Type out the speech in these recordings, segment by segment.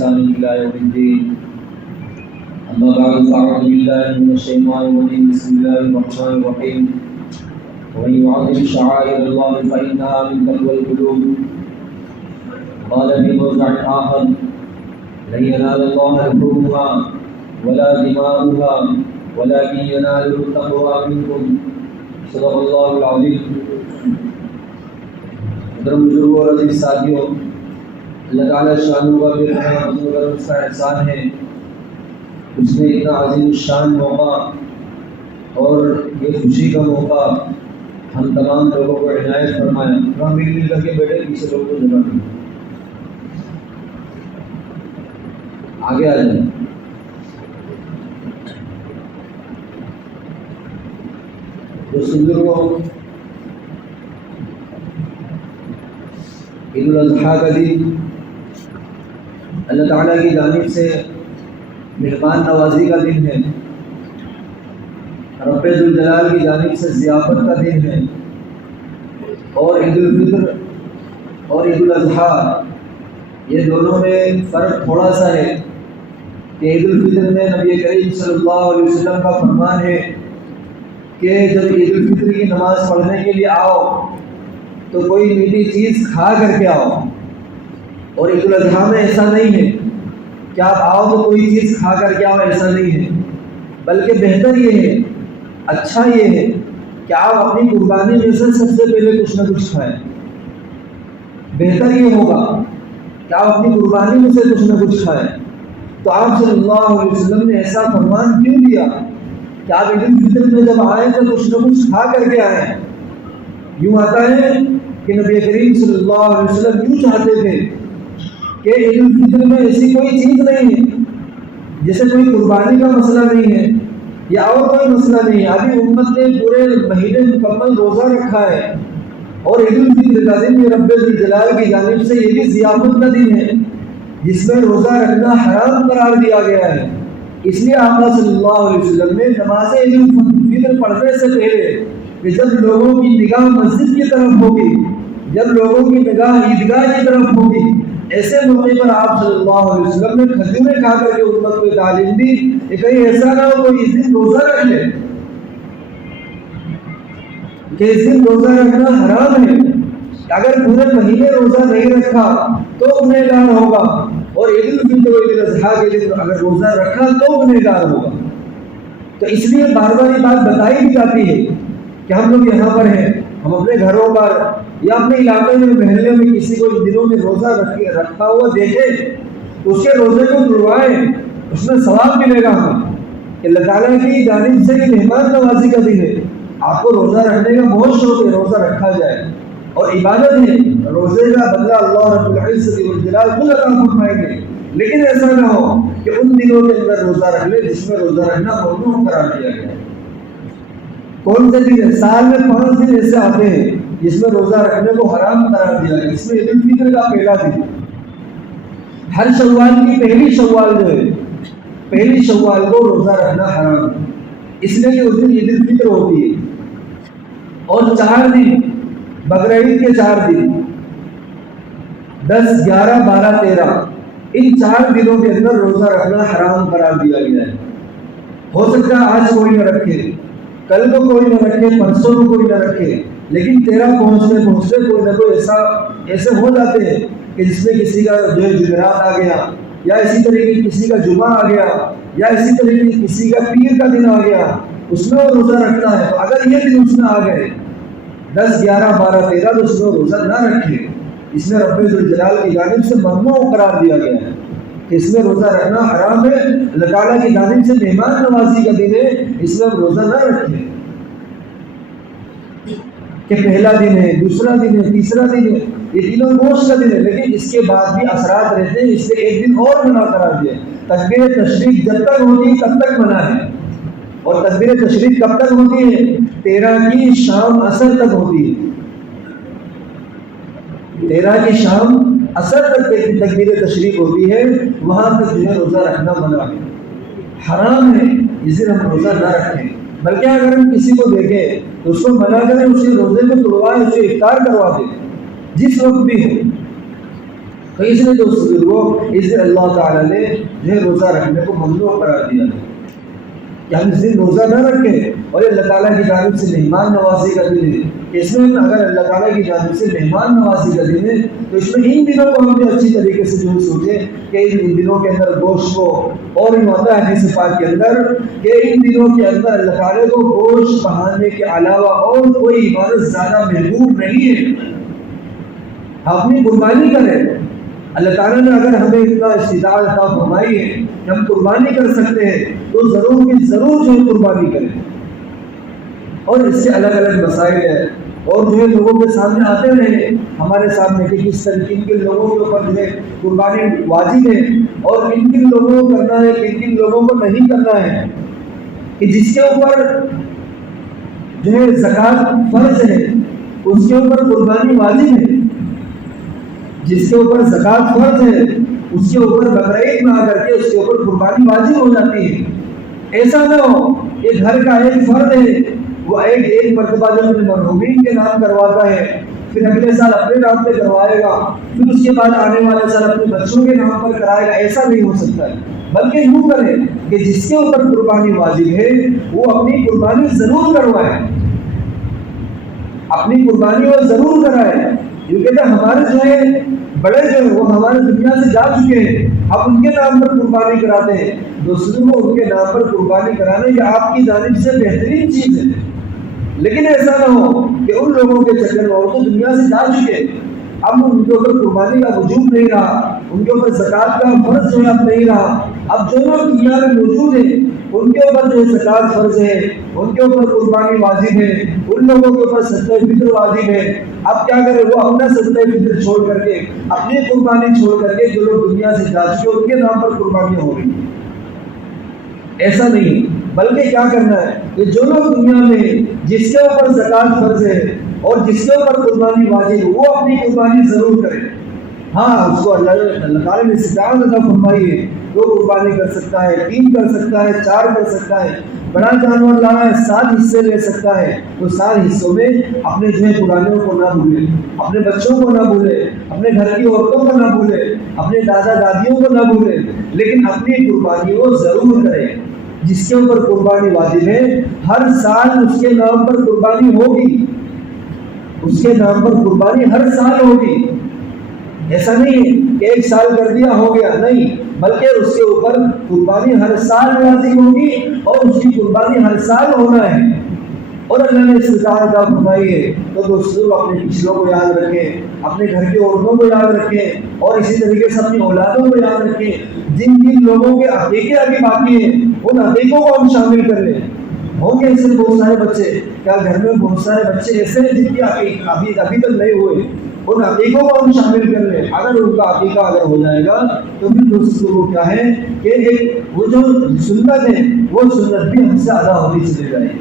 بإحسان إلى يوم الدين. أما بعد فأعوذ بالله من الشيطان الرجيم. بسم الله الرحمن الرحيم. ومن يعظم شعائر الله فإنها من تقوى القلوب. قال في موضع آخر: لن ينال الله لحومها ولا دماؤها ولكن يناله التقوى منكم. صدق اللہ العظیم. محترم بزرگوں اور عزیز ساتھیوں، اللہ تعالیٰ شان کا بے پناہ اس کا احسان ہے. اس نے اتنا عظیم الشان موقع اور یہ خوشی کا موقع ہم تمام لوگوں کو عنایت فرمایا. ہم مل کر کے بیٹھے پیچھے لوگوں کو جگہ دیں، آگے آ جائیں. بزرگوں، عید الاضحیٰ کا دن اللہ تعالیٰ کی جانب سے مہمان نوازی کا دن ہے. رب ذوالجلال کی جانب سے ضیافت کا دن ہے. اور عید الفطر اور عید الاضحیٰ یہ دونوں میں فرق تھوڑا سا ہے کہ عید الفطر میں نبی کریم صلی اللہ علیہ وسلم کا فرمان ہے کہ جب عید الفطر کی نماز پڑھنے کے لیے آؤ تو کوئی میٹھی چیز کھا کر کے آؤ. اور عید الاضحیٰ میں ایسا نہیں ہے کہ آپ آؤ تو کوئی چیز کھا کر کے آؤ، ایسا نہیں ہے. بلکہ بہتر یہ ہے، اچھا یہ ہے کہ آپ اپنی قربانی میں سے سب سے پہلے کچھ نہ کچھ کھائیں. بہتر یہ ہوگا کہ آپ اپنی قربانی میں سے کچھ نہ کچھ کھائیں. تو آپ صلی اللہ علیہ وسلم نے ایسا فرمان کیوں دیا کہ آپ عید الفطر میں جب آئیں تو کچھ نہ کچھ کھا کر کے آئیں؟ یوں آتا ہے کہ نبی کریم صلی اللہ علیہ وسلم یوں چاہتے تھے کہ عید الفطر میں ایسی کوئی چیز نہیں ہے، جیسے کوئی قربانی کا مسئلہ نہیں ہے یا اور کوئی مسئلہ نہیں ہے. ابھی امت نے پورے مہینے مکمل روزہ رکھا ہے اور عید الفطر کا دن یہ رب ذوالجلال کی جانب سے یہ بھی ضیافت کا دن ہے جس میں روزہ رکھنا حرام قرار دیا گیا ہے. اس لیے آقا صلی اللہ علیہ وسلم نے نماز عید الفطر پڑھنے سے پہلے کہ جب لوگوں کی نگاہ مسجد کی طرف ہوگی، جب لوگوں کی نگاہ عیدگاہ کی طرف ہوگی، ایسے موقع پر آپ صلی اللہ علیہ وسلم نے کھجوریں کھا کر کے امت کو تعلیم دی کہ کہیں ایسا نہ ہو کوئی اس دن روزہ رکھ لے، کہ اس دن روزہ رکھنا حرام ہے. اگر پورے مہینے روزہ نہیں رکھا تو گنہگار ہوگا، اور عید الفطر و عید الاضحیٰ کے دن اگر روزہ رکھا تو گنہگار ہوگا. تو اس لیے بار بار یہ بات بتائی بھی جاتی ہے کہ ہم لوگ یہاں پر ہیں، ہم اپنے گھروں پر یا اپنے علاقے میں محلے میں کسی کو ان دنوں میں روزہ رکھا ہوا دیکھے تو اس کے روزے کو توڑوائیں، اس میں ثواب ملے گا. ہمیں کہ اللہ تعالیٰ کی جانب سے یہ مہمان نوازی کا دن ہے. آپ کو روزہ رکھنے کا بہت شوق ہے، روزہ رکھا جائے اور عبادت ہے. روزے کا بدلہ اللہ رب العزت والجلال خود عطا فرمائیں گے. لیکن ایسا نہ ہو کہ ان دنوں کے اندر روزہ رکھ لے جس میں روزہ رکھنا ممنوع قرار دیا گیا ہے. کون سے دن؟ سال میں 5 دن ایسے آتے ہیں جس میں روزہ رکھنے کو حرام قرار دیا گیا. اس میں عید الفطر کا پہلا دن، ہر شوال کی پہلی شوال جو ہے، پہلی شوال کو روزہ رکھنا حرام ہے، اس لیے کہ اس دن عید الفطر ہوتی ہے. اور 4 دن بقرعید کے 4 دن 10 11 12 13 ان 4 دنوں کے اندر روزہ رکھنا حرام قرار دیا گیا ہے. ہو سکتا ہے آج کوئی نہ رکھے، کل کو کوئی نہ رکھے، پرسوں کو کوئی نہ رکھے، لیکن 13 پہنچتے کوئی نہ کوئی ایسے ہو جاتے ہیں کہ جس میں کسی کا جو ہے جمعرات آ گیا، یا اسی طریقے کسی کا جمعہ آ گیا، یا اسی طریقے کسی کا پیر کا دن آ گیا، اس میں وہ روزہ رکھتا ہے. تو اگر یہ دن اس میں آ گئے 10 11 12 13 تو اس میں روزہ نہ رکھے. اس میں رب ذوالجلال کی جانب سے ممنوع قرار دیا گیا ہے کہ اس میں روزہ رکھنا حرام ہے. اللہ تعالیٰ کی جانب سے مہمان نوازی کا دن ہے، اس میں روزہ نہ رکھیں. کہ پہلا دن ہے، دوسرا دن ہے، تیسرا دن ہے، یہ تینوں گوشت کا دن ہے، لیکن اس کے بعد بھی اثرات رہتے ہیں، اس سے ایک دن اور منع قرار دیا. تکبیر تشریق جب تک ہوتی ہے تب تک منع ہے. اور تکبیر تشریق کب تک ہوتی ہے؟ 13 کی شام عصر تک ہوتی ہے. 13 کی شام عصر تک تکبیر تشریق ہوتی ہے، وہاں تک جو ہے روزہ رکھنا منع ہے، حرام ہے. اس دن ہم روزہ نہ رکھیں، بلکہ اگر ہم کسی کو دیکھیں تو اس کو منع کریں، اس کے روزے کو توڑوائیں، اسے افطار کروا دیں جس وقت بھی ہو. تو اس لیے دوست بزرگوں اس دن اللہ تعالیٰ نے جو ہے روزہ رکھنے کو ممنوع قرار دیا کہ ہم اس دن روزہ نہ رکھیں، اور اللہ تعالیٰ کی جانب سے مہمان نوازی کا دن ہے۔ اس میں اگر اللہ تعالیٰ کی جانب سے مہمان نوازی کا دن ہے تو اس میں ان دنوں کو ہم نے اچھی طریقے سے جو سوچیں کہ ان دنوں کے اندر گوشت کو، اور یہ ہوتا ہے حدیث پاک کے اندر کہ ان دنوں کے اندر اللہ تعالیٰ کو گوشت بہانے کے علاوہ اور کوئی عبادت زیادہ محبوب نہیں ہے۔ اپنی قربانی کریں، اللہ تعالیٰ نے اگر ہمیں اتنا استطاعت عطا فرمائی ہے کہ ہم قربانی کر سکتے ہیں تو ضرور کی ضرور جو ہے قربانی کریں۔ اور اس سے الگ الگ مسائل ہیں اور جو ہے لوگوں کے سامنے آتے رہے ہمارے سامنے کہ کس طرح کن کن لوگوں کے اوپر جو ہے قربانی واجب ہے اور کن کن لوگوں کو کرنا ہے، کن کن لوگوں کو نہیں کرنا ہے، کہ جس کے اوپر جو ہے زکوٰۃ فرض ہے اس کے اوپر قربانی واجب ہے، جس کے اوپر زکوٰۃ فرض ہے اس کے اوپر بقرعید میں آ کر کے اس کے اوپر قربانی واجب ہو جاتی ہے۔ ایسا نہ ہو کہ گھر کا ایک فرد ہے وہ ایک مرتبہ جو اپنے مرحومین کے نام کرواتا ہے، پھر اگلے سال اپنے نام پہ کروائے گا، پھر اس کے بعد آنے والے سال اپنے بچوں کے نام پر کرائے گا۔ ایسا نہیں ہو سکتا ہے، بلکہ یوں کرے کہ جس کے اوپر قربانی واجب ہے وہ اپنی قربانی ضرور کروائے، اپنی قربانی وہ ضرور کرائے۔ یہ کہتے ہیں ہمارے جو ہے بڑے جو ہیں وہ ہمارے دنیا سے جا چکے ہیں، آپ ان کے نام پر قربانی کراتے ہیں۔ دوسروں کو ان کے نام پر قربانی کرانا یہ آپ کی جانب سے بہترین چیز ہے، لیکن ایسا نہ ہو کہ ان لوگوں کے چکر میں وہ تو دنیا سے جا چکے، اب ان کے اوپر قربانی کا وجوب نہیں رہا، ان کے اوپر زکوٰۃ کا فرض جو ہے اب نہیں رہا۔ اب جو لوگ دنیا میں موجود ہیں ان کے اوپر جو ہے زکوٰۃ فرض ہے، ان کے اوپر قربانی واجب ہے، ان لوگوں کے اوپر صدقہ فطر واجب ہے۔ اب کیا کرے وہ اپنا صدقہ فطر چھوڑ کر کے، اپنی قربانی چھوڑ کر کے جو لوگ دنیا سے جا چکے ان کے نام پر قربانیاں ہو رہی ہیں۔ ایسا نہیں، بلکہ کیا کرنا ہے کہ جو لوگ دنیا میں جس کے اوپر زکوٰۃ فرض ہے اور جس کے اوپر قربانی واجب ہے وہ اپنی قربانی ضرور کرے۔ ہاں اس کو اللہ تعالیٰ نے استطاعت عطا فرمائی ہے، دو قربانی کر سکتا ہے، 3 کر سکتا ہے، 4 کر سکتا ہے، بڑا جانور لانا ہے 7 حصے لے سکتا ہے، تو 7 حصوں میں اپنے جو ہے پرانوں کو نہ بھولے، اپنے بچوں کو نہ بھولے، اپنے گھر کی عورتوں کو نہ بھولے، اپنے دادا دادیوں کو نہ بھولے، لیکن اپنی قربانی کو ضرور کرے۔ جس کے اوپر قربانی واجب ہے ہر سال اس کے نام پر قربانی ہوگی، اس کے نام پر قربانی ہر سال ہوگی۔ ایسا نہیں ہے کہ ایک سال کر دیا ہو گیا، نہیں، بلکہ اس کے اوپر قربانی ہر سال لازم ہوگی اور اس کی قربانی ہر سال ہونا ہے۔ اور اللہ نے استطاعت عطا فرمائی ہے تو دوستوں اپنے پچھلوں کو یاد رکھیں، اپنے گھر کی عورتوں کو یاد رکھیں، اور اسی طریقے سے اپنی اولادوں کو یاد رکھیں۔ جن جن لوگوں کے عقیقے ابھی باقی ہیں ان عقیقوں کو ہم شامل کر لیں۔ ہوں گے ایسے بہت سارے بچے، کیا گھر میں بہت سارے بچے ایسے ہیں جن کی عقیقہ ابھی تک نہیں ہوئے، ان عقیقوں کو ہم شامل کر لیں۔ اگر ان کا عقیقہ اگر ہو جائے گا تو پھر دوستوں کو کیا ہے کہ ایک وہ جو سنت ہے وہ سنت بھی ہم سے ادا ہوتی چلی جائے گی،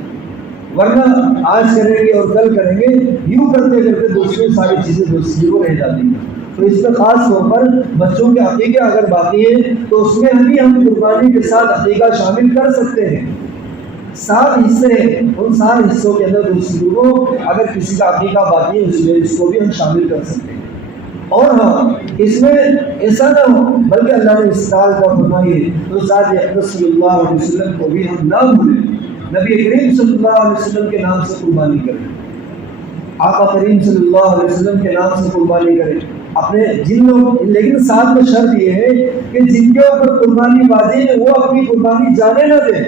ورنہ آج کریں گے اور کل کریں گے، یوں کرتے کرتے دوستوں ساری چیزیں دوستی کو رہ جاتی ہیں۔ تو اس میں خاص طور پر بچوں کے عقیقے اگر باقی ہے تو اس میں ہم قربانی کے ساتھ عقیقہ شامل کر سکتے ہیں۔ 7 حصے ہیں، ان 7 حصوں کے اندر دوسروں کو اگر کسی کا عقیقہ باقی ہے اس کو بھی ہم شامل کر سکتے ہیں۔ اور ہاں اس میں ایسا نہ ہو بلکہ اللہ نے استطاعت کا فرمائی ہے تو ذات اقدس صلی اللہ علیہ وسلم کو بھی ہم نہ بھولیں، نبی کریم صلی اللہ علیہ وسلم کے نام سے قربانی کریں، آقا کریم صلی اللہ علیہ وسلم کے نام سے قربانی کریں اپنے جن لوگ، لیکن ساتھ میں شرط یہ ہے کہ جن کے اوپر قربانی واجب ہے وہ اپنی قربانی جانے نہ دیں،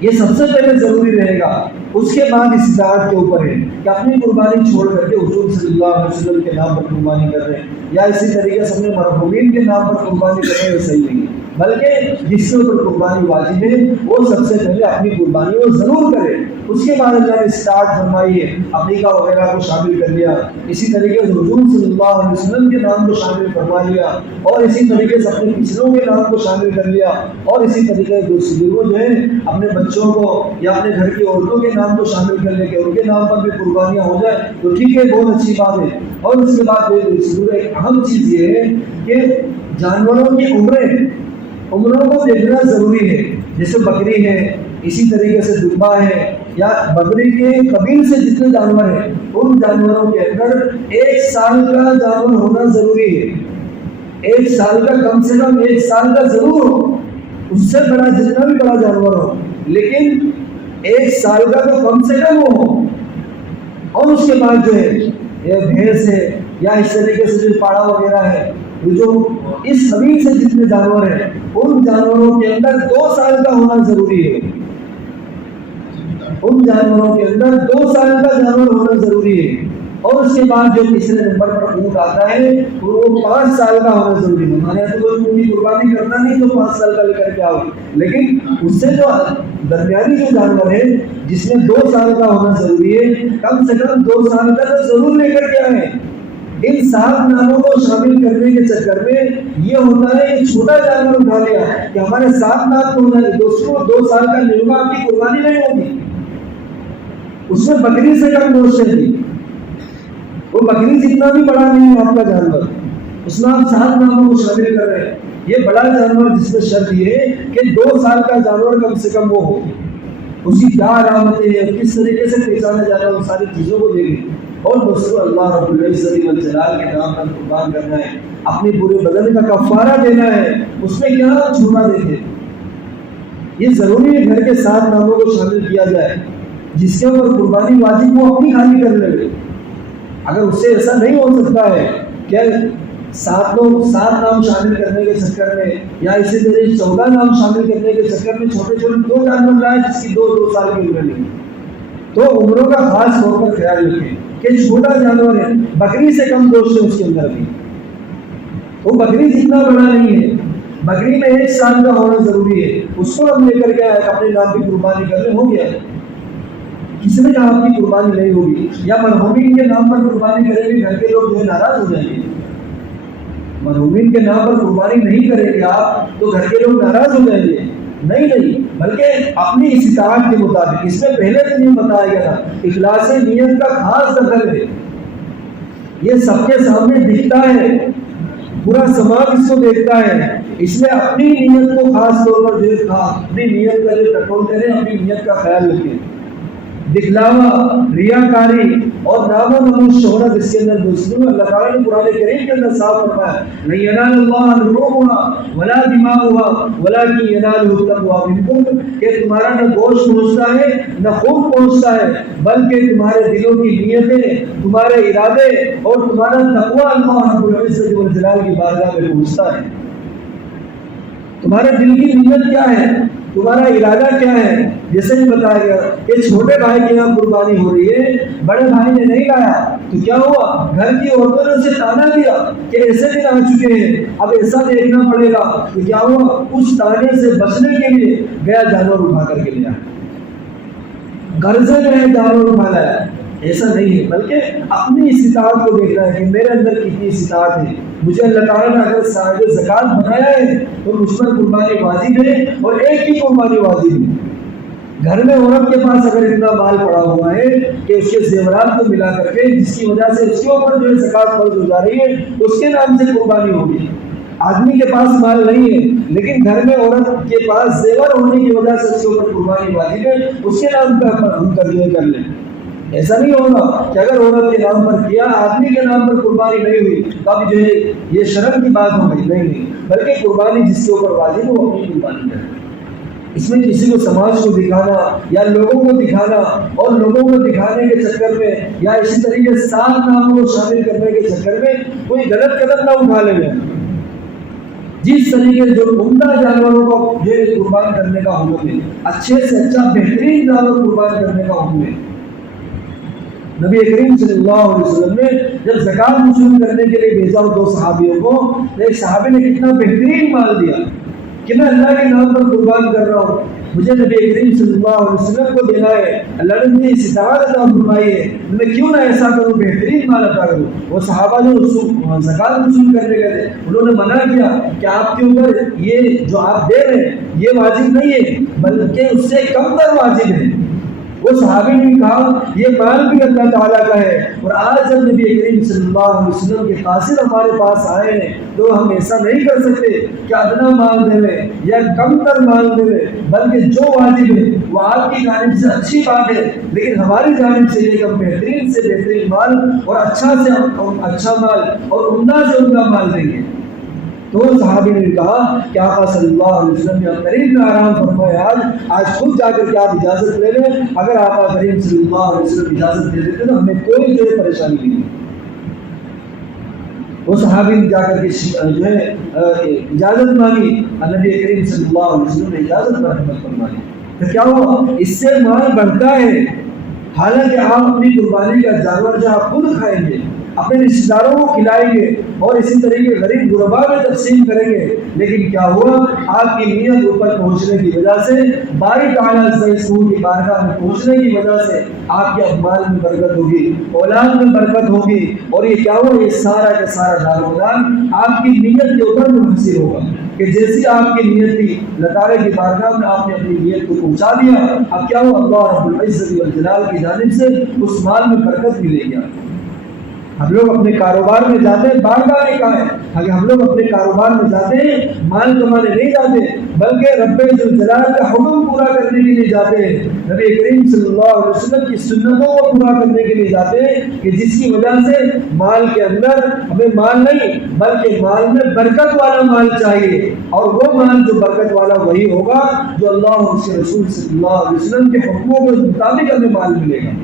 یہ سب سے پہلے ضروری رہے گا۔ اس کے بعد استطاعت کے اوپر ہے کہ اپنی قربانی چھوڑ کر کے حضور صلی اللہ علیہ وسلم کے نام پر قربانی کر رہے ہیں یا اسی طریقے سے اپنے مرحومین کے نام پر قربانی کر رہے ہیں، صحیح نہیں ہے، بلکہ جس کے اوپر قربانی واجب ہے وہ سب سے پہلے اپنی قربانی وہ ضرور کرے۔ اس کے بعد اللہ نے استطاعت فرمائی ہے عقیقہ وغیرہ کو شامل کر لیا، اسی طریقے سے حضور صلی اللہ علیہ وسلم کے نام کو شامل کروا لیا، اور اسی طریقے سے اپنے پچھلوں کے نام کو شامل کر لیا، اور اسی طریقے سے دوسرے جو ہے اپنے بچوں کو یا اپنے گھر کی عورتوں کے نام کو شامل کر لے کے ان کے نام پر بھی قربانیاں ہو جائے تو ٹھیک ہے، بہت اچھی بات ہے۔ اور اس کے بعد ایک اہم چیز یہ ہے کہ جانوروں کی عمروں کو دیکھنا ضروری ہے، جیسے بکری ہے، اسی طریقے سے دمبا ہے، یا بکری کے قبیل سے جتنے جانور ہیں ان جانوروں کے اندر 1 سال کا جانور ہونا ضروری ہے. 1 سال کا، کم سے کم 1 سال کا ضرور ہو، اس سے بڑا جتنا بھی بڑا جانور ہو، لیکن 1 سال کا تو کم سے کم ہو. اور اس کے بعد جو ہے یہ بھینس ہے یا اس طریقے سے جو پاڑا وغیرہ ہے، جو اس قبیل سے جتنے جانور ہیں ان جانوروں کے اندر 2 سال کا ہونا ضروری ہے. ان جانوروں کے اندر 2 سال کا جانور ہونا ضروری ہے. اور اس کے بعد جو تیسرے نمبر پر اونٹ آتا ہے وہ 5 سال کا ہونا ضروری ہے. ہمارے یہاں تو کوئی اونٹ کی قربانی کرنا نہیں تو 5 سال کا لے کر کے آؤ، لیکن اس سے جو درمیانی جو جانور ہے جس میں 2 سال کا ہونا ضروری ہے، کم سے کم 2 سال کا تو ضرور لے کر کے آئیں. ان 7 ناموں کو شامل کرنے کے چکر میں یہ ہوتا ہے کہ چھوٹا جانور اٹھا لیا کہ ہمارے 7 نام تو ہو جائے. دوستوں 2 سال کا نیوما آپ کی قربانی نہیں ہوگی. اس میں بکری سے کم گوشت ہے، وہ بکری جتنا بھی بڑا نہیں ہے آپ کا جانور، اس میں آپ 7 ناموں کو شامل کر رہے ہیں. یہ بڑا جانور جس میں شرط یہ ہے کہ 2 سال کا جانور کم سے کم وہ ہو. اس کی کیا علامتیں ہیں، کس طریقے سے پہچانا جاتا ہے، ان ساری چیزوں کو دیکھیں. اور دوستوں اللہ رب العزت والجلال کے نام پر قربان کرنا ہے، اپنے پورے بدن کا کفارہ دینا ہے، اس میں کیا چھوڑا دیتے. یہ ضروری ہے گھر کے 7 ناموں کو شامل کیا جائے. جس کے اوپر قربانی واجب وہ اپنی خالی کر لے. اگر اس سے ایسا نہیں ہو سکتا ہے کہ 7 نام شامل کرنے کے چکر میں یا اسی طرح 14 نام شامل کرنے کے چکر میں چھوٹے چھوٹے 2 جانور لائے جس کی 2 سال کی عمر نہیں، تو عمروں کا خاص طور پر خیال رکھیں کہ چھوٹا جانور ہے، بکری سے کم گوشت ہے اس کے اندر بھی، وہ بکری جتنا بڑا نہیں ہے. بکری میں 1 سال کا ہونا ضروری ہے. اس کو ہم لے کر کے آئے اپنے نام کی قربانی کرنے، ہو گیا. کسی نے کہا آپ کی قربانی نہیں ہوگی یا مرحومین کے نام پر قربانی کریں گے، گھر کے لوگ جو ہے ناراض ہو جائیں گے. مرحومین کے نام پر قربانی نہیں کریں گے آپ تو گھر کے لوگ ناراض ہو جائیں گے. نہیں، بلکہ اپنی استطاعت کے مطابق. اس میں پہلے سے نہیں بتایا گیا تھا، اخلاص نیت کا خاص دخل ہے. یہ سب کے سامنے دکھتا ہے، پورا سماج اس کو دیکھتا ہے، اس میں اپنی نیت کو خاص طور پر جو اپنی نیت کا جو کنٹرول کریں، اپنی نیت کا خیال رکھیں. دکھلاوا، ریاکاری اور نام و نمود شہرت اس کے اندر دوستوں اللہ تعالیٰ نے قرآن کریم کے اندر صاف فرمایا لن ینال اللہ لحومها ولا دماؤها ولکن ینالہ التقوی منکم، کہ تمہارا نہ گوشت پہنچتا ہے نہ خون پہنچتا ہے، بلکہ تمہارے دلوں کی نیتیں، تمہارے ارادے اور تمہارا تقوی اللہ رب العزت والجلال کی بارگاہ میں پہنچتا ہے. تمہارے دل کی نیت کیا ہے، تمہارا ارادہ کیا ہے. جیسے ہی بتایا گیا کہ چھوٹے بھائی کے یہاں قربانی ہو رہی ہے، بڑے بھائی نے نہیں لایا تو کیا ہوا، گھر کی عورتوں نے اسے تانا دیا کہ ایسے دن آ چکے ہیں اب ایسا دیکھنا پڑے گا. تو کیا ہوا، اس تانے سے بچنے کے لیے گیا جانور اٹھا کر کے لیا، غرضے میں جانور اٹھا لایا. ایسا نہیں ہے، بلکہ اپنی استطاعت کو دیکھنا ہے کہ میرے اندر کتنی استطاعت ہے. مجھے اللہ تعالیٰ نے اگر صاحب زکوٰۃ بنایا ہے تو مجھ پر قربانی واجب ہے، اور ایک ہی قربانی واجب ہے. گھر میں عورت کے پاس اگر اتنا مال پڑا ہوا ہے کہ اس کے زیورات کو ملا کر کے جس کی وجہ سے اس کے اوپر جو ہے زکوٰۃ فرض ہو جا رہی ہے، اس کے نام سے قربانی ہوگی. آدمی کے پاس مال نہیں ہے لیکن گھر میں عورت کے پاس زیور ہونے کی وجہ سے اس کے اوپر قربانی واجب ہے، اس کے نام پر ہم کر لیں. ایسا نہیں ہوگا کہ اگر عورت کے نام پر کیا، آدمی کے نام پر قربانی نہیں ہوئی تو اب جو ہے یہ شرم کی بات ہو گئی. نہیں، بلکہ قربانی جس کے اوپر واجب ہو وہ اپنی قربانی کرے. اس میں کسی کو سماج کو دکھانا یا لوگوں کو دکھانا اور لوگوں کو دکھانے کے چکر میں یا اسی طریقے 7 ناموں کو شامل کرنے کے چکر میں کوئی غلط قدم نہ اٹھا لے. جس طریقے جو عمدہ جانوروں کو جو قربان کرنے کا حکم ہے، اچھے سے اچھا بہترین جانور قربان کرنے کا حکم ہے. نبی کریم صلی اللہ علیہ وسلم نے جب زکوٰۃ وصول کرنے کے لیے بھیجا 2 صحابیوں کو، ایک صحابی نے کتنا بہترین مال دیا کہ میں اللہ کے نام پر قربان کر رہا ہوں، مجھے نبی کریم صلی اللہ علیہ وسلم کو دینا ہے، اللہ نے مجھے استطاعت عطا فرمائی ہے، میں کیوں نہ ایسا کروں، بہترین مال عطا کروں. وہ صحابہ جو زکوٰۃ وصول کرنے گئے تھے انہوں نے منع کیا کہ آپ کے اوپر یہ جو آپ دے رہے ہیں یہ واجب نہیں ہے، بلکہ اس سے کم تر واجب ہے. وہ صحابی نے کہا یہ مال بھی اللہ تعالیٰ کا ہے، اور آج جب نبی کریم صلی اللہ علیہ وسلم کے قاصد ہمارے پاس آئے ہیں تو ہم ایسا نہیں کر سکتے کہ ادنا مال دے رہے یا کم تر مال دے رہے، بلکہ جو واجب ہے وہ آپ کی جانب سے اچھی بات ہے، لیکن ہماری جانب سے یہ کہ بہترین سے بہترین مال اور اچھا سے اچھا مال اور عمدہ سے عمدہ مال دیں گے۔ تو صحابی نے کہا کہ آقا صلی اللہ علیہ وسلم نے قریب میں آرام فرمائے، آج خود جا کر کے آپ اجازت لے لیں، اگر آقا کریم صلی اللہ علیہ وسلم اجازت دے دیتے تو ہمیں کوئی جو ہے پریشانی نہیں۔ وہ صحابی نے جا کر کے جو ہے اجازت مانگی، نبی کریم صلی اللہ علیہ وسلم نے اجازت مرحمت فرمائی۔ تو کیا ہوا؟ اس سے مال بڑھتا ہے، حالانکہ آپ اپنی قربانی کا جانور جو آپ خود کھائیں گے، اپنے رشتہ داروں کو کھلائیں گے اور اسی طریقے غریب غربا میں تقسیم کریں گے، لیکن کیا ہوا؟ آپ کی نیت اوپر پہنچنے کی وجہ سے، باری تعالیٰ کی بارگاہ میں پہنچنے کی وجہ سے آپ کے اعمال میں برکت ہوگی، اولاد میں برکت ہوگی، اور یہ کیا ہوا؟ یہ سارا کا سارا دارالمدار آپ کی نیت کے اوپر منحصر ہوگا کہ جیسی آپ کی نیت تھی، اللہ تعالیٰ کی بارگاہ میں آپ نے اپنی نیت کو پہنچا دیا، اب کیا ہوا؟ اللہ رب العزت والجلال کی جانب سے اس مال میں برکت ملے گی۔ ہم لوگ اپنے کاروبار میں جاتے ہیں، بارگاہ نے کہا ہے، اگر ہم لوگ اپنے کاروبار میں جاتے ہیں مال کمانے نہیں جاتے، بلکہ رب الجلال کا حکم پورا کرنے کے لیے جاتے ہیں، نبی کریم صلی اللہ علیہ وسلم کی سنتوں کو پورا کرنے کے لیے جاتے ہیں، کہ جس کی وجہ سے مال کے اندر ہمیں مال نہیں بلکہ مال میں برکت والا مال چاہیے، اور وہ مال جو برکت والا وہی ہوگا جو اللہ اور اس کے رسول صلی اللہ علیہ وسلم کے حکموں کے مطابق ہمیں مال ملے گا۔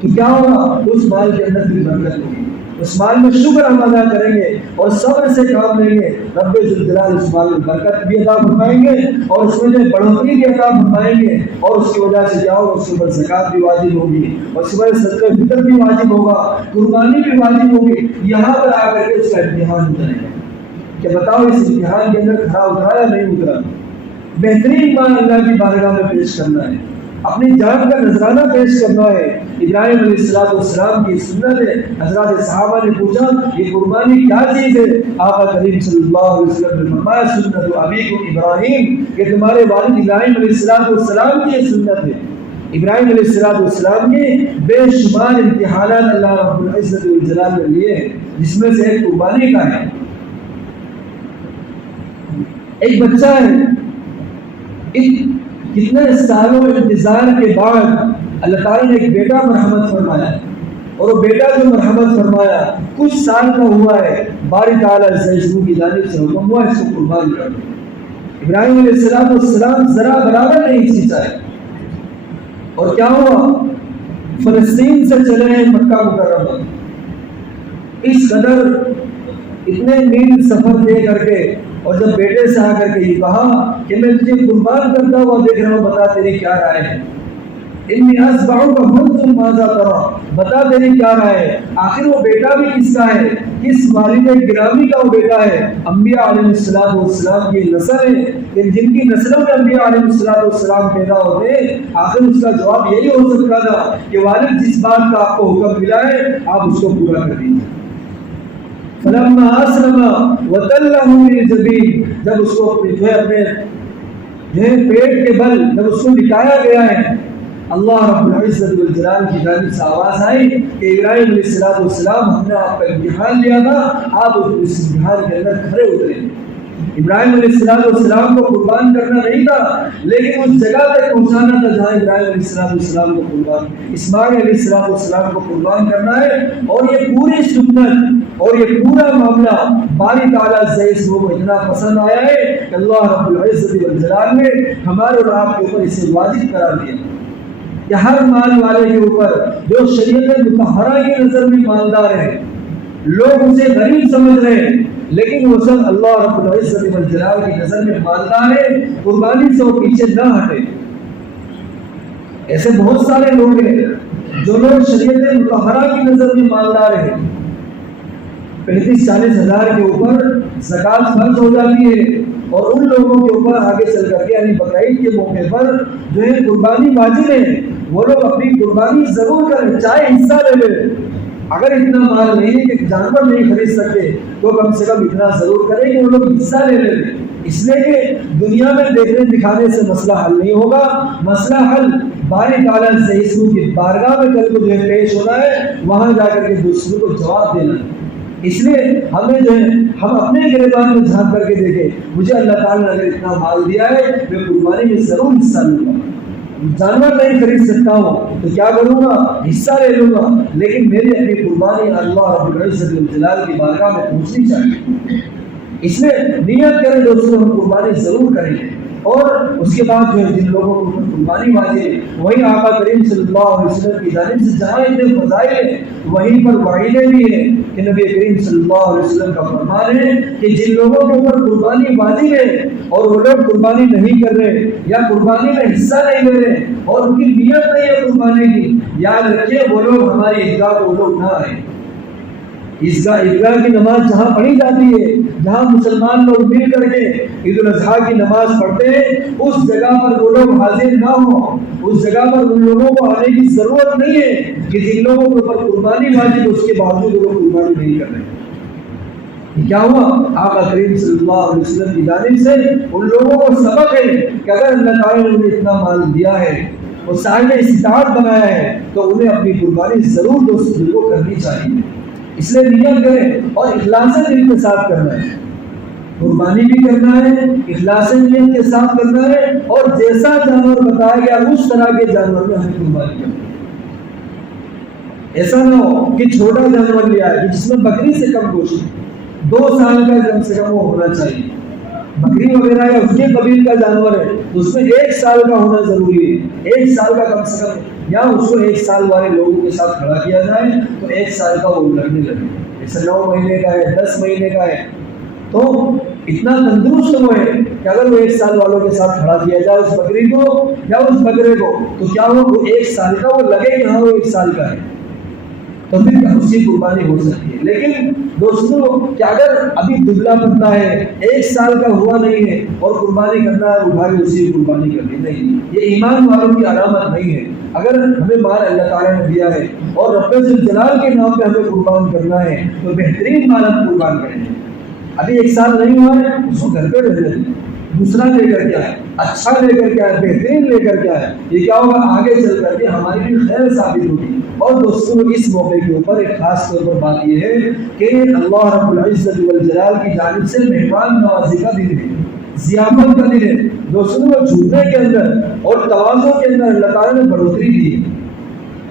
تو کیا ہوگا؟ اس مال کے اندر بھی برکت ہوگی، اس مال میں شکر ہم ادا کریں گے اور صبر سے کام لیں گے، رب ذوالجلال اس مال میں برکت بھی عطا فرمائیں گے اور اس میں جو بڑھوتری بھی عطا فرمائیں گے، اور اس کی وجہ سے کیا ہوگا؟ اس کے اوپر زکوٰۃ بھی واجب ہوگی، اور اس کے بعد صدقہ فطر بھی واجب ہوگا، قربانی بھی واجب ہوگی۔ یہاں پر آ کر کے اس کا امتحان ہو جائے گا کہ بتاؤ اس امتحان کے اندر کھڑا اترا یا نہیں اترا۔ بہترین مال اللہ کی بارگاہ میں پیش کرنا ہے، اپنی جان کا نذرانہ پیش کرنا ہے۔ ابراہیم علیہ السلام کی سنت ہے، حضرات صحابہ نے پوچھا یہ قربانی کیا چیز ہے؟ آقا کریم صلی اللہ علیہ وسلم نے فرمایا سنت ابیکم ابراہیم، کہ تمہارے والد ابراہیم علیہ السلام کی یہ سنت ہے۔ ابراہیم علیہ السلام کی بے شمار امتحانات اللہ رب العزت والجلال نے لیے ہیں، جس میں سے ایک قربانی کا ہے۔ ایک بچہ ہے، کتنے سالوں انتظار کے بعد اللہ تعالیٰ نے ایک بیٹا مرحمت فرمایا، اور وہ بیٹا جو مرحمت فرمایا کچھ سال کا ہوا ہے، باری تعالیٰ کی جانب سے حکم ہوا اس کو قربان کر دو۔ ابراہیم علیہ السلام ذرا برابر نہیں سیچا ہے، اور کیا ہوا؟ فلسطین سے چلے ہیں مکہ مکرمہ، اس قدر اتنے میل سفر طے کر کے، اور جب بیٹے سے آ کر کے یہ کہا کہ میں تجھے قربان کرتا ہوا دیکھ رہا ہوں، بتا تیری کیا رائے ہے؟ انی اصبعک فانظر ماذا تری، بتا تیری کیا رائے ہے؟ آخر وہ بیٹا بھی کس کا ہے؟ کس والد گرامی کا وہ بیٹا ہے؟ انبیاء علیہ السلام کی نسل ہے، جن کی نسلوں میں انبیاء علیہ السلام پیدا ہوتے ہیں۔ آخر اس کا جواب یہی ہو سکتا تھا کہ والد جس بات کا آپ کو حکم ملا ہے آپ اس کو پورا کر دیجیے۔ فلما اسلم وتلہ للجبین، جب اس کو اپنے پیٹ کے بل جب اس کو لٹایا گیا ہے، اللہ رب العزت والجلال کی جانب سے آواز آئی کہ ابراہیم علیہ السلام ہم نے آپ کا امتحان لیا تھا، آپ اس امتحان کے اندر کھڑے اترے۔ ابراہیم علیہ السلام کو قربان کرنا نہیں تھا، لیکن اس جگہ تک پہنچانا تھا جہاں ابراہیم علیہ السلام کو قربان، اسماعیل علیہ السلام کو قربان کرنا ہے۔ اور یہ پوری سنت اور یہ پورا معاملہ باری تعالیٰ سے کو اتنا پسند آیا ہے کہ اللہ رب العزت والجلال نے ہمارے اور آپ کے اوپر اسے واجب قرار دیا کہ ہر مال والے کے اوپر جو شریعت مطہرہ کی نظر میں مالدار ہے، لوگ اسے غریب سمجھ رہے ہیں لیکن وہ سب اللہ رب العزت والجلال کی نظر میں مالدار ہے، قربانی سے وہ پیچھے نہ ہٹے۔ ایسے بہت سارے لوگ ہیں جو لوگ شریعت مطہرہ کی نظر میں مالدار ہیں، 35-40 ہزار کے اوپر زکوٰۃ فرض ہو جاتی ہے، اور ان لوگوں کے اوپر آگے چل کر کے یعنی بقرعید کے موقع پر جو ہے قربانی واجب ہے، وہ لوگ اپنی قربانی ضرور کریں، چاہے حصہ لے لیں۔ اگر اتنا مال نہیں ہے کہ جانور نہیں خرید سکتے تو کم سے کم اتنا ضرور کریں کہ وہ لوگ حصہ لے لیں۔ اس لیے کہ دنیا میں دیکھنے دکھانے سے مسئلہ حل نہیں ہوگا. مسئلہ حل باری تعالیٰ سے اس کی بارگاہ میں کل کو جو ہے پیش ہونا ہے, وہاں جا کر کے دوسروں کو جواب دینا ہے. اس لیے ہمیں جو ہے ہم اپنے گریبان میں جھانک کر کے دیکھیں, مجھے اللہ تعالیٰ نے اگر اتنا مال دیا ہے میں قربانی میں ضرور حصہ لوں گا. جانور نہیں خرید سکتا ہوں تو کیا کروں گا, حصہ لے لوں گا, لیکن میری اپنی قربانی اللہ رب العزت والجلال کی بارگاہ میں پہنچنی چاہیے. اس لیے نیت کریں دوستوں ہم قربانی ضرور کریں گے. اور اس کے بعد جو ہے جن لوگوں کو قربانی واجب ہے وہی آقا کریم صلی اللہ علیہ وسلم کی جانب سے جہاں اتنے فضائل ہیں وہیں پر وعیدیں بھی ہیں کہ نبی کریم صلی اللہ علیہ وسلم کا فرمان ہے کہ جن لوگوں کے اوپر قربانی واجب ہے اور وہ لوگ قربانی نہیں کر رہے یا قربانی میں حصہ نہیں لے رہے اور ان کی نیت نہیں ہے قربانی کی, یاد رکھیے وہ لوگ ہماری عیدگاہ کو وہ لوگ نہ آئے. عیدگاہ کی نماز جہاں پڑھی جاتی ہے, جہاں مسلمان لوگ مل کر کے عید الاضحیٰ کی نماز پڑھتے ہیں, اس جگہ پر وہ لوگ حاضر نہ ہوں. اس جگہ پر ان لوگوں کو آنے کی ضرورت نہیں ہے کہ جن لوگوں کے اوپر قربانی واجب ہے اس کے باوجود وہ لوگ قربانی نہیں کر رہے. کیا ہوا, آقا کریم صلی اللہ علیہ وسلم کی جانب سے ان لوگوں کو سبق ہے کہ اگر اللہ تعالیٰ نے انہیں اتنا مال دیا ہے اور صاحب استطاعت بنایا ہے تو انہیں اپنی قربانی ضرور دوستوں کو کرنی چاہیے. اس لیے نیت کریں اور اخلاص دل کے ساتھ کرنا ہے. قربانی بھی کرنا ہے, اخلاص نیت کے ساتھ کرنا ہے, اور جیسا جانور بتایا گیا اس طرح کے جانور میں ہمیں قربانی کرنا ہے. ایسا نہ ہو کہ چھوٹا جانور لیا ہے جس میں بکری سے کم گوشت, 2 سال کا کم سے کم وہ ہونا چاہیے. بکری وغیرہ یا اس کے قبیل کا جانور ہے تو اس میں 1 سال کا ہونا ضروری ہے. 1 سال کا کم سے کم, یا اس کو 1 سال والے لوگوں کے ساتھ کھڑا کیا جائے تو 1 سال کا وہ لگنے لگے. جیسے 9 مہینے کا ہے, 10 مہینے کا ہے, تو اتنا تندرست وہ ہے کہ اگر وہ 1 سال والوں کے ساتھ کھڑا کیا جائے اس بکری کو یا اس بکرے کو تو کیا وہ 1 سال کا وہ لگے کہ ہاں وہ 1 سال کا ہے, تو پھر اس کی قربانی ہو سکتی ہے. لیکن دوستوں کہ اگر ابھی دبلا پتلا ہے, 1 سال کا ہوا نہیں ہے اور قربانی کرنا ہے, اٹھا کے اسی کی قربانی کرنی نہیں, یہ ایمان والوں کی علامت نہیں ہے. اگر ہمیں مال اللہ تعالیٰ نے دیا ہے اور رب الجلال کے نام پہ ہمیں قربان کرنا ہے تو بہترین مال ہم قربان کریں گے. ابھی 1 سال نہیں ہوا ہے اس کو گھر پہ رہنے دیں, دوسرا لے کر کیا ہے, اچھا لے کر کیا ہے, بہترین لے کر کیا ہے, یہ کیا ہوگا آگے چل کر کے ہماری بھی خیر ثابت ہوگی. اور دوستوں اس موقع کے اوپر ایک خاص طور پر بات یہ ہے کہ اللہ رب العزت والجلال کی جانب سے مہمان نوازی کا دن ہے, ضیافت کا دن ہے. دوستوں کو جھوٹنے کے اندر اور تواضع کے اندر اللہ تعالیٰ نے بڑھوتری دی ہے.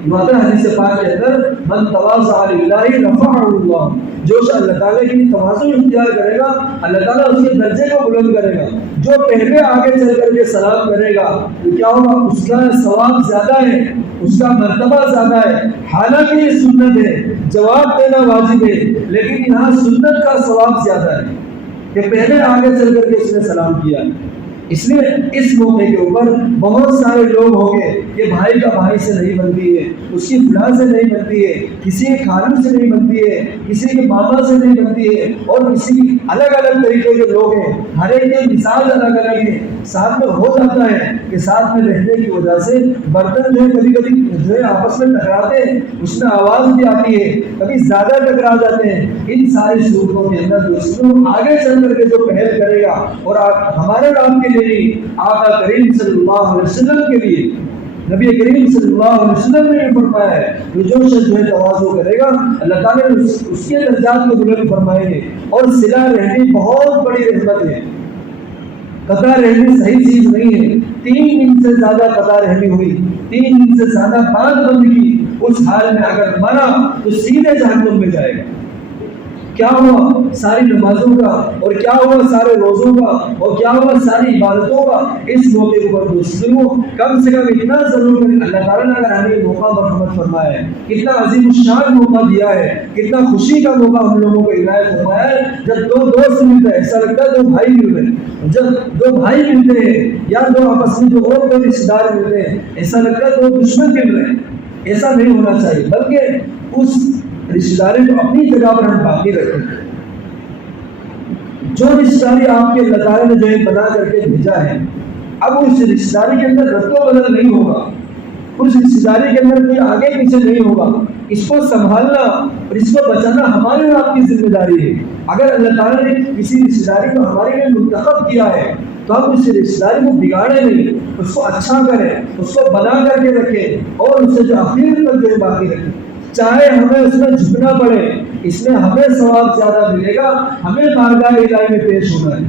حدیث پاک کے اندر من تواضع للہ رفعہ اللہ, جو اللہ تعالیٰ کی تواضع اختیار کرے گا اللہ تعالیٰ اس کے درجے کو بلند کرے گا. جو پہلے آگے چل کر کے سلام کرے گا تو کیا ہوگا, اس کا ثواب زیادہ ہے, اس کا مرتبہ زیادہ ہے. حالانکہ یہ سنت ہے, جواب دینا واجب ہے, لیکن یہاں سنت کا ثواب زیادہ ہے کہ پہلے آگے چل کر کے اس نے سلام کیا. اس لیے اس موقع کے اوپر بہت سارے لوگ ہوں گے کہ بھائی کا بھائی سے نہیں بنتی ہے, اس کی فلاں سے نہیں بنتی ہے, کسی کے خالو سے نہیں بنتی ہے, کسی کے ماما سے نہیں بنتی ہے, اور کسی الگ الگ طریقے کے لوگ ہیں, ہر ایک کے مثال الگ الگ ہیں. ساتھ میں ہو جاتا ہے کہ ساتھ میں رہنے کی وجہ سے برتن جو ہے کبھی کبھی جو ہے آپس میں ٹکراتے ہیں, اس میں آواز بھی آتی ہے, کبھی زیادہ ٹکرا جاتے ہیں. ان ساری صورتوں کے اندر دوستوں آگے چل کر کے جو پہل کرے گا اور ہمارے نام کے آقا کریم صلی اللہ علیہ وسلم کے لیے نبی کریم صلی اللہ علیہ وسلم نے یہ فرمایا ہے کہ جو شخص جو ہے تواضع کرے گا اللہ تعالیٰ نے اس کے درجات کو بلند فرمائیں گے. اور صلہ رحمی بہت بڑی رحمت ہے. قطع رحمی صحیح چیز نہیں ہے. 3 دن سے زیادہ قطع رحمی ہوئی, 3 دن سے زیادہ بات بند کی, اس حال میں اگر مرا تو سیدھے جہنم میں جائے گا. کیا ہوا ساری نمازوں کا, اور کیا ہوا سارے روزوں کا, اور کیا ہوا ساری عبادتوں کا. اس موقع پر دوستوں کم سے کم اتنا ضرور کریں, اللہ تعالیٰ نے اگر ہمیں موقع مرحمت فرمایا ہے, کتنا عظیم الشان موقع دیا ہے, کتنا خوشی کا موقع ہم لوگوں کو عنایت فرمایا ہے. جب 2 دوست ملتے ہیں ایسا لگتا ہے 2 بھائی مل رہے ہیں, جب 2 بھائی ملتے ہیں یا 2 آپس میں جو اور کوئی رشتے دار ملتے ہیں ایسا لگتا ہے 2 دشمن مل رہے ہیں. ایسا نہیں ہونا چاہیے, بلکہ اس رشتے داری کو اپنی جگہ پر ہم باقی رکھیں. جو رشتے داری آپ کے اللہ تعالیٰ نے جو ہے بنا کر کے بھیجا ہے, اب اس رشتے داری کے اندر رد و بدل نہیں ہوگا. اس رشتے داری کے اندر کوئی آگے پیچھے نہیں ہوگا. اس کو سنبھالنا اور اس کو بچانا ہماری اور آپ کی ذمہ داری ہے. اگر اللہ تعالیٰ نے کسی رشتے داری کو ہمارے لیے منتخب کیا ہے تو ہم اس رشتے داری کو بگاڑے نہیں, اس کو اچھا کریں, اس کو بنا کر کے رکھیں اور اسے جو آخر تک جو ہے باقی رکھیں. چاہے ہمیں اس میں جھکنا پڑے, اس میں ہمیں ثواب زیادہ ملے گا, ہمیں بارگاہ الہی میں پیش ہونا ہے.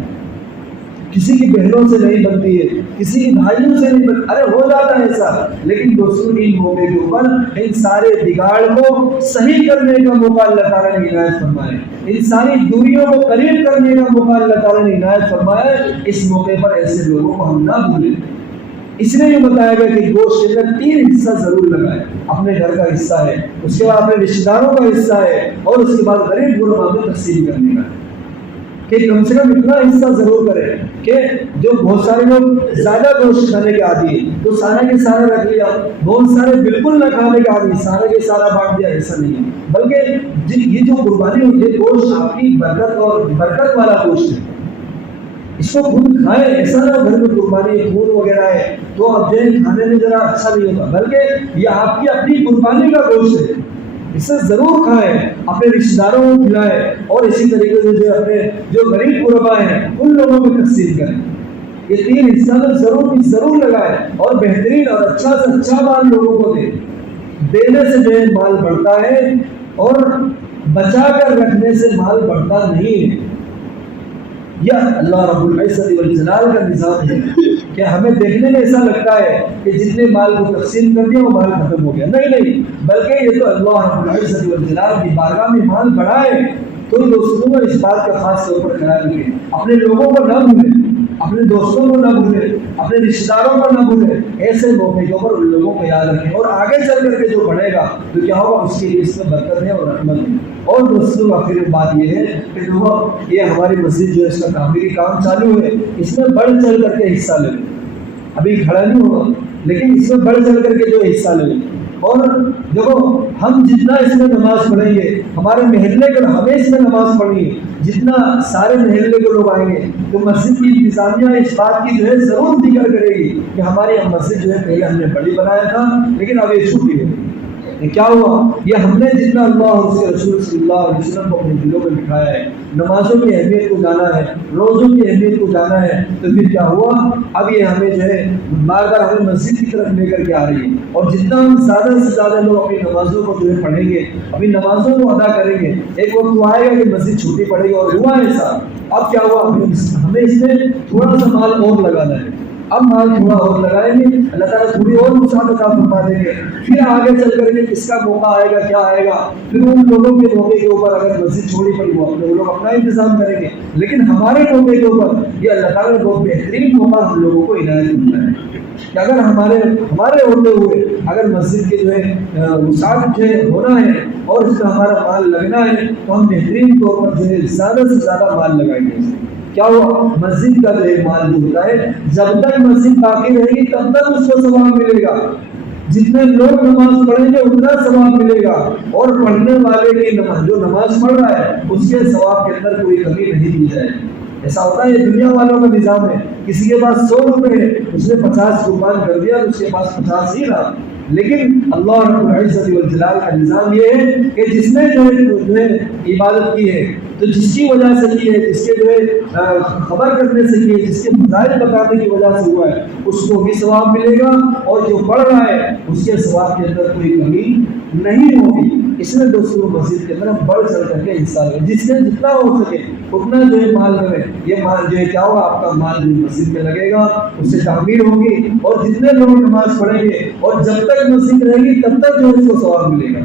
کسی کی بہنوں سے نہیں بنتی ہے, کسی کی بھائیوں سے نہیں بنتی, ارے ہو جاتا ہے ایسا, لیکن دوستوں ان موقع کے اوپر ان سارے بگاڑ کو صحیح کرنے کا موقع اللہ تعالیٰ نے عنایت فرمایا ہے. ان ساری دوریوں کو قریب کرنے کا موقع اللہ تعالیٰ نے عنایت فرمایا ہے. اس موقع پر ایسے لوگوں کو ہم نہ بھولیں. اس لیے یہ بتایا گیا کہ گوشت کے اندر 3 حصہ ضرور لگائے. اپنے گھر کا حصہ ہے, اس کے بعد اپنے رشتے داروں کا حصہ ہے, اور اس کے بعد غریب غربا میں تقسیم کرنے کا ہے. کہ کم سے کم اتنا حصہ ضرور کرے کہ جو بہت سارے لوگ زیادہ گوشت کھانے کے عادی ہیں تو سارا کے سارا رکھ لیا, بہت سارے بالکل نہ کھانے کے عادی سارا کے سارا بانٹ دیا, ایسا نہیں ہے. بلکہ یہ جو قربانی ہوتی ہے گوشت آپ کی برکت والا گوشت ہے, اس کو خود کھائیں. ایسا نہ گھر میں قربانی خون وغیرہ ہے تو اب جو کھانے میں ذرا اچھا نہیں ہوتا, بلکہ یہ آپ کی اپنی قربانی کا گوشت ہے, اسے ضرور کھائیں, اپنے رشتے داروں کو کھلائیں, اور اسی طریقے سے جو اپنے جو غریب غربا ہیں ان لوگوں میں تقسیم کریں. یہ 3 حصہ میں ضرور لگائیں, اور بہترین اور اچھا سے اچھا مال لوگوں کو دیں. دینے سے جو ہے مال بڑھتا ہے, اور بچا کر رکھنے سے مال بڑھتا نہیں ہے. یہ اللہ رب العزت والجلال کا نظام ہے کہ ہمیں دیکھنے میں ایسا لگتا ہے کہ جتنے مال کو تقسیم کر دیا وہ مال ختم ہو گیا. نہیں, بلکہ یہ تو اللہ رب العزت والجلال کی بارگاہ میں مال بڑھائے. تو دوستوں کو اس بات کا خاص طور پر خیال رکھیں, اپنے لوگوں کو نہ بھولیں, اپنے دوستوں کو نہ بھولیں, اپنے رشتے داروں کو نہ بھولیں. ایسے موقعوں پر ان لوگوں کو یاد رکھیں, اور آگے چل کر کے جو بڑھے گا تو کیا ہوگا, اس کے لیے اس میں برکت ہے اور رحمت ہے. اور دوستوں آخر بات یہ ہے کہ یہ ہماری مسجد جو ہے اس کا تعمیری کام چالو ہے, اس میں بڑھ چل کر کے حصہ لیں. ابھی کھڑا نہیں ہوگا, لیکن اس میں بڑھ چل کر کے جو حصہ لیں. اور دیکھو ہم جتنا اس میں نماز پڑھیں گے, ہمارے محلے کے ہمیں اس میں نماز پڑھیں گے, جتنا سارے محلے کے لوگ آئیں گے تو مسجد کی انتظامیہ اس بات کی جو ہے ضرور ذکر کرے گی کہ ہماری مسجد جو ہے پہلے ہم نے بڑی بنایا تھا لیکن اب یہ چھوٹی ہو. کیا ہوا, یہ ہم نے جتنا اللہ اور اس کے رسول صلی اللہ علیہ وسلم کو اپنے دلوں میں بٹھایا ہے, نمازوں کی اہمیت کو جانا ہے, روزوں کی اہمیت کو جانا ہے, تو پھر کیا ہوا, اب یہ ہمیں جو ہے بار بار ہمیں مسجد کی طرف لے کر کے آ رہی ہے. اور جتنا ہم زیادہ سے زیادہ لوگ اپنی نمازوں کو جو ہے پڑھیں گے, اپنی نمازوں کو ادا کریں گے, ایک وقت تو آئے گا کہ مسجد چھوٹی پڑے گی. اور ہوا ایسا, اب کیا ہوا, ہمیں اس میں تھوڑا سا مال اور لگانا ہے. اب مال تھوڑا اور لگائیں گے, اللہ تعالیٰ تھوڑی اور نقصان عطا فرما دیں گے. پھر آگے چل کر کے کس کا موقع آئے گا, کیا آئے گا, پھر ان لوگوں کے موقع کے اوپر اگر مسجد چھوڑی پڑی وہ لوگ اپنا انتظام کریں گے. لیکن ہمارے موقع کے اوپر یہ اللہ تعالیٰ نے بہت بہترین موقع ہم لوگوں کو عنایت کرتا ہے کہ اگر ہمارے ہوتے ہوئے اگر مسجد کے جو ہے وسعت جو ہے ہونا ہے اور اس میں ہمارا مال لگنا ہے تو ہم بہترین طور پر جو ہے زیادہ سے زیادہ مال لگائیں گے. کیا ہوا, مسجد کا جو ہے مال جو ہوتا ہے جب تک مسجد باقی رہے گی تب تک اس کو ثواب ملے گا. جتنے لوگ نماز پڑھیں گے اتنا ثواب ملے گا, اور پڑھنے والے کی جو نماز پڑھ رہا ہے اس کے ثواب کے اندر کوئی کمی نہیں دی جائے. ایسا ہوتا ہے, یہ دنیا والوں کا نظام ہے, کسی کے پاس 100 روپے ہے, اس نے 50 قربان کر دیا, اس کے پاس 50 ہی رہا. لیکن اللہ رب العزت والجلال کا نظام یہ ہے کہ جس نے جو ہے عبادت کی ہے, تو جس کی وجہ سے کی ہے, جس کے جو ہے خبر کرنے سے کی ہے, جس کے فضائل بتانے کی وجہ سے ہوا ہے, اس کو بھی ثواب ملے گا, اور جو پڑھ رہا ہے اس کے ثواب کے اندر کوئی کمی نہیں ہوگی. اس لیے دوستوں مسجد کے اندر بڑھ چڑھ کر کے حصہ لیں, جس سے جتنا ہو سکے اتنا جو ہے مال کریں. یہ مال جو ہے کیا ہوگا, آپ کا مال جو مسجد میں لگے گا, اس سے تعمیر ہوگی, اور جتنے لوگ نماز پڑھیں گے اور جب تک مسجد رہے گی تب تک جو ہے اس کو ثواب ملے گا.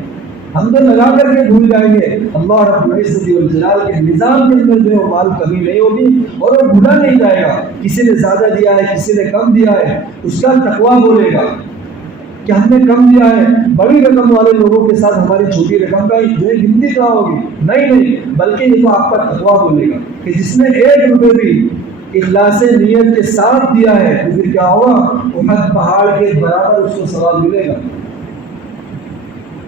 ہم تو لگا کر کے بھول جائیں گے, اللہ رب العزت والجلال کے نظام کے اندر جو ہے مال کمی نہیں ہوگی, اور وہ بھولا نہیں جائے گا. کسی نے زیادہ دیا ہے, کسی نے کم دیا ہے, اس کا تقویٰ بولے گا کہ ہم نے کم دیا ہے, بڑی رقم والے لوگوں کے ساتھ ہماری چھوٹی رقم کا جو ہے گنتی کہاں ہوگی. نہیں, بلکہ یہ تو آپ کا تقویٰ بولے گا کہ جس نے 1 روپے بھی اخلاص نیت کے ساتھ دیا ہے تو پھر کیا ہوگا, احد پہاڑ کے برابر اس کو ثواب ملے گا.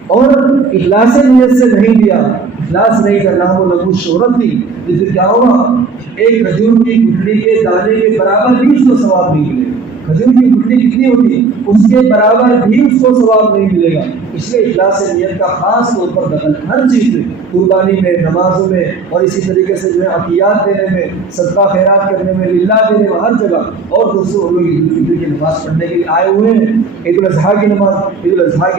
اور اخلاص نیت سے نہیں دیا, اخلاص نہیں کا نام و نمود شہرت تھی, تو پھر کیا ہوگا, ایک کھجور کی گٹھلی کے دانے کے برابر بھی اس کو ثواب نہیں ملے گا. کھجور کی گٹلی کتنی ہوتی ہے اس کے برابر بھی اس کو ثواب نہیں ملے گا. اس لیے اخلاص نیت کا خاص طور پر دخل ہر چیز میں، قربانی میں، نمازوں میں، اور اسی طریقے سے جو ہے عطیات دینے میں، صدقہ خیرات کرنے میں، للہ دینے میں، ہر جگہ. اور دوستوں ہم لوگ عید الفطر کی نماز پڑھنے کے لیے آئے ہوئے ہیں. عید الاضحیٰ کی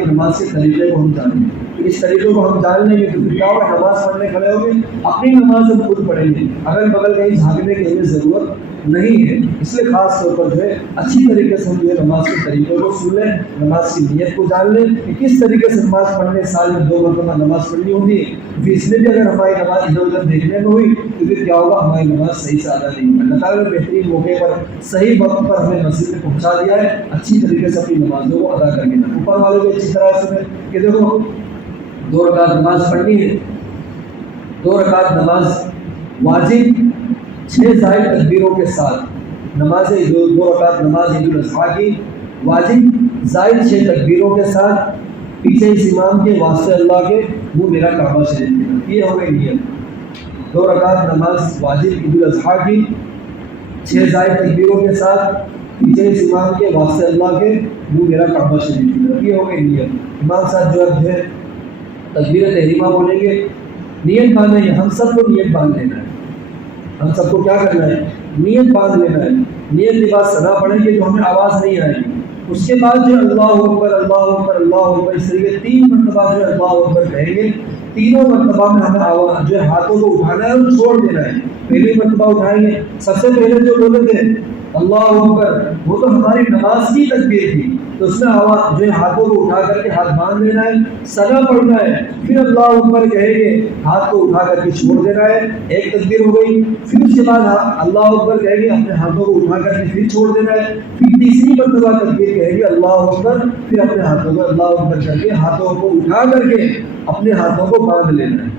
نماز کے طریقے کو ہم جانیں گے. اس طریقے کو ہم جان لیں گے تو کیا ہوگا، نماز پڑھنے کھڑے ہو گے، اپنی نماز ہم خود پڑھیں گے، اگل بغل کہیں جھانکنے کی ہمیں ضرورت نہیں ہے. اس لیے خاص طور پر جو ہے اچھی طریقے سے ہم جو ہے نماز کے طریقے کو سن لیں، نماز کی نیت کو جان لیں کہ کس طریقے سے نماز پڑھنے. سال میں 2 مرتبہ نماز پڑھنی ہوتی ہے، پھر اس میں بھی اگر ہماری نماز ادھر ادھر دیکھنے میں ہوئی تو پھر کیا ہوگا، ہماری نماز صحیح سے ادا نہیں. اللہ تعالیٰ نے بہترین موقع پر صحیح وقت پر ہمیں مسجد میں پہنچا دیا ہے. اچھی طریقے سے اپنی نمازوں کو ادا کر کے اوپر والے کو اچھی طرح سے کہ دیکھو 2 رکعت نماز پڑھنی ہے. 2 رکعت نماز واجب 6 زائد تکبیروں کے ساتھ. نماز 2 رکعت نماز عید الاضحیٰ کی واجب زائد 6 تکبیروں کے ساتھ، پیچھے اس امام کے واسطے اللہ کے وہ میرا کعبہ شریف. یہ ہو گئی نیت. 2 رکعت نماز واجب عید الاضحیٰ کی 6 زائد تکبیروں کے ساتھ، پیچھے اس امام کے واسطے اللہ کے وہ میرا کعبہ شریف. یہ ہو گئی نیت. امام صاحب جو ہے تکبیر تحریمہ بولیں گے، نیت باندھیں گے. ہم سب کو نیت باندھ لینا ہے. ہم سب کو کیا کرنا ہے، نیت باندھ لینا ہے. نیت کے بعد صدا پڑھیں گے تو ہمیں آواز نہیں آئے گی. اس کے بعد جو اللہ اکبر اللہ اکبر اللہ اکبر اس طریقے 3 مرتبہ جو اللہ اکبر کہیں گے. تینوں مرتبہ میں ہمیں آواز جو ہے ہاتھوں کو اٹھانا ہے اور چھوڑ دینا ہے. پہلی مرتبہ اٹھائیں گے، سب سے پہلے جو بولے تھے اللہ اکبر وہ تو ہماری نماز کی تکبیر تھی، تو اس میں آواز جو ہے ہاتھوں کو اٹھا کر کے ہاتھ باندھ لینا ہے، صدا پڑھنا ہے. پھر اللہ اکبر کہیں گے، ہاتھ کو اٹھا کر کے چھوڑ دینا ہے. ایک تکبیر ہو گئی. پھر اس کے بعد اللہ اکبر کہیں گے، اپنے ہاتھوں کو اٹھا کر کے پھر چھوڑ دینا ہے. پھر تیسری مرتبہ تکبیر کہیں گے اللہ اکبر، پھر اپنے ہاتھوں کو اللہ اکبر کر کے ہاتھوں کو اٹھا کر کے اپنے ہاتھوں کو باندھ لینا ہے.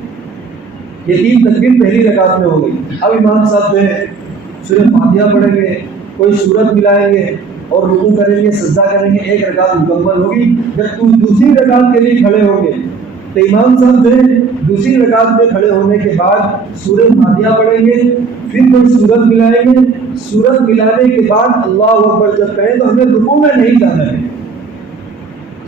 یہ 3 تکبیر پہلی رکعت میں ہو گئی. اب امام صاحب جو ہے سورہ فاتحہ پڑھیں گے، کوئی سورت ملائیں گے اور رکوع کریں گے، سجدہ کریں گے. 1 رکعت مکمل ہوگی. جب دوسری رکعت کے لیے کھڑے ہوں گے تو امام صاحب جو ہے دوسری رکعت میں کھڑے ہونے کے بعد سورہ فاتحہ پڑھیں گے، پھر کوئی سورت ملائیں گے. سورت ملانے کے بعد اللہ اکبر جب کہیں تو ہمیں رکوع میں نہیں جانا ہے.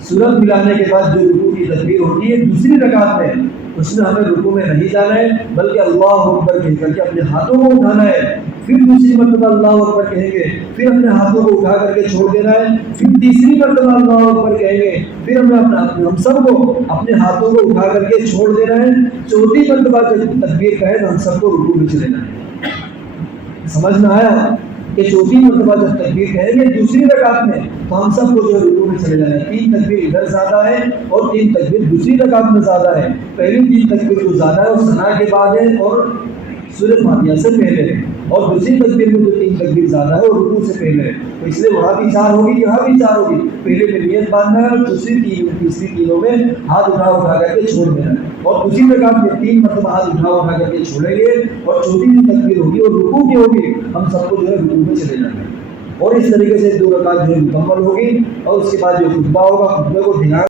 سورت ملانے کے بعد جو رکوع کی تکبیر ہوتی ہے دوسری رکعت میں، اس میں ہمیں رکوع میں نہیں جانا ہے، بلکہ اللہ اکبر کہہ کر کے اپنے ہاتھوں کو اٹھانا ہے. پھر دوسری مرتبہ اللہ اکبر کہیں گے، پھر اپنے ہاتھوں کو اٹھا کر کے چھوڑ دینا ہے. پھر تیسری مرتبہ اللہ اکبر کہیں گے، پھر ہم سب کو اپنے ہاتھوں کو اٹھا کر کے چھوڑ دینا ہے. چوتھی مرتبہ جب تکبیر کہے تو ہم سب کو رکوع میں چلے جانا ہے. سمجھ میں آیا کہ چوتھی مرتبہ جب تکبیر کہیں گے دوسری رکعت میں تو ہم سب کو جو رکوع میں چلے جانا ہے. 3 تکبیر ادھر زیادہ ہے اور 3 تکبیر دوسری رکعت میں زیادہ ہے. پہلی 3 تکبیر جو زیادہ ہے وہ ثنا کے بعد ہے اور سورہ فاتحہ سے پہلے ہے، اور دوسری تکبیر میں جو 3 تکبیر زیادہ ہے وہ رکوع سے پہلے ہے. تو اس لیے وہاں بھی 4 ہوگی، یہاں بھی 4 ہوگی. پہلے میں نیت باندھنا ہے اور تیسری تینوں میں ہاتھ اٹھا کر کے چھوڑ دینا ہے. اور دوسری رکعت میں 3 مرتبہ ہاتھ اٹھا کر کے چھوڑیں گے اور چوتھی تکبیر ہوگی اور رکوع کی ہوگی، ہم سب کو جو ہے رکوع میں چلے جانا ہے. اور اس طریقے سے 2 رکعت جو ہے مکمل ہوگی. اور اس کے بعد جو خطبہ ہوگا، خطبے کو دھیان